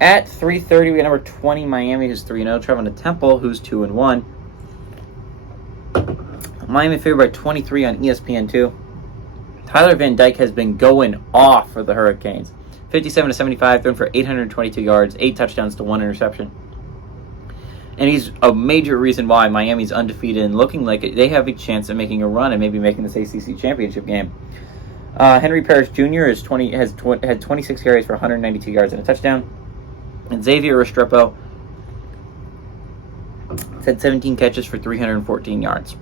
At 3:30, we got number 20 Miami, who's 3-0, traveling to Temple, who's 2-1. Miami favored by 23 on ESPN2. Tyler Van Dyke has been going off for the Hurricanes. 57-75, thrown for 822 yards, 8 touchdowns to 1 interception. And he's a major reason why Miami's undefeated and looking like they have a chance of making a run and maybe making this ACC championship game. Henry Parrish Jr. had 26 carries for 192 yards and a touchdown. And Xavier Restrepo had 17 catches for 314 yards.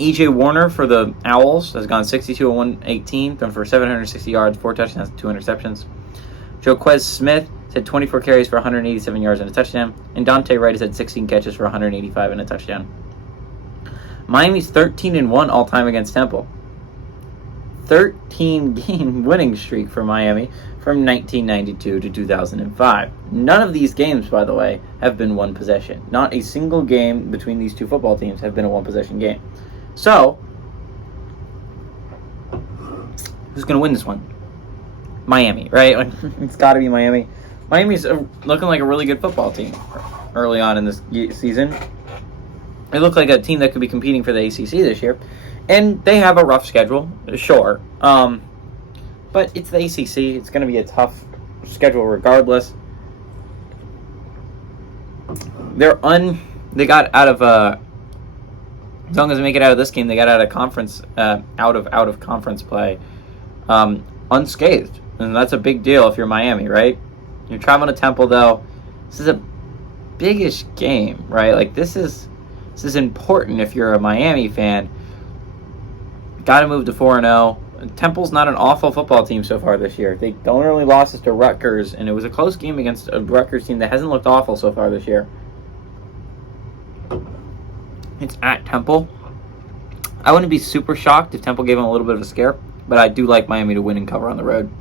E.J. Warner for the Owls has gone 62 of 118, thrown for 760 yards, 4 touchdowns, 2 interceptions. Joquez Smith had 24 carries for 187 yards and a touchdown. And Dante Wright has had 16 catches for 185 and a touchdown. Miami's 13-1 all-time against Temple. 13-game winning streak for Miami from 1992 to 2005. None of these games, by the way, have been one possession. Not a single game between these two football teams have been a one-possession game. So, who's going to win this one? Miami, right? It's got to be Miami. Miami's looking like a really good football team early on in this season. They look like a team that could be competing for the ACC this year. And they have a rough schedule, sure. But it's the ACC. It's going to be a tough schedule regardless. They got out of as long as they make it out of this game, they got out of conference out of conference play unscathed. And that's a big deal if you're Miami, right? You're traveling to Temple though. This is a biggish game, right? Like this is important if you're a Miami fan. Got to move to 4-0. Temple's not an awful football team so far this year. They only really lost to Rutgers, and it was a close game against a Rutgers team that hasn't looked awful so far this year. It's at Temple. I wouldn't be super shocked if Temple gave them a little bit of a scare, but I do like Miami to win and cover on the road.